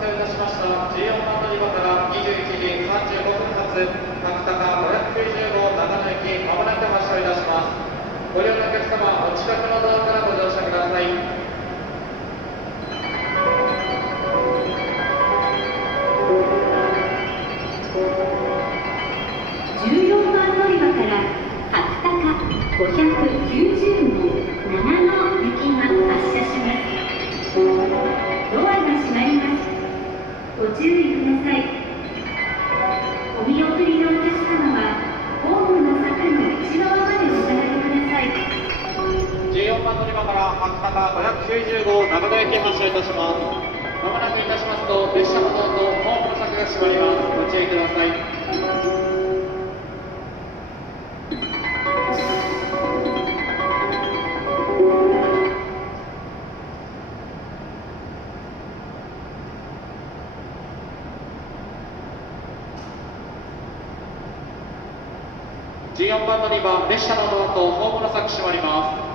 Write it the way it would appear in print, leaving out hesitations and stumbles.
せをいたしました14番乗り場から21時35分発博多590号長野駅まもなく発車いたします。ご利用のお客様、お近くのドアからご乗車ください。14番乗り場から博多590号長野行きが発車します。ドアが閉まります。ご注意ください。お見送りのお客様はホームの柵の内側までお下がりください。14番乗り場から博多590号長野駅発車いたします。まもなくいたしますと列車のドアとホームの柵が閉まります。ご注意ください。14番乗り場、列車のドアとホームの柵閉まります。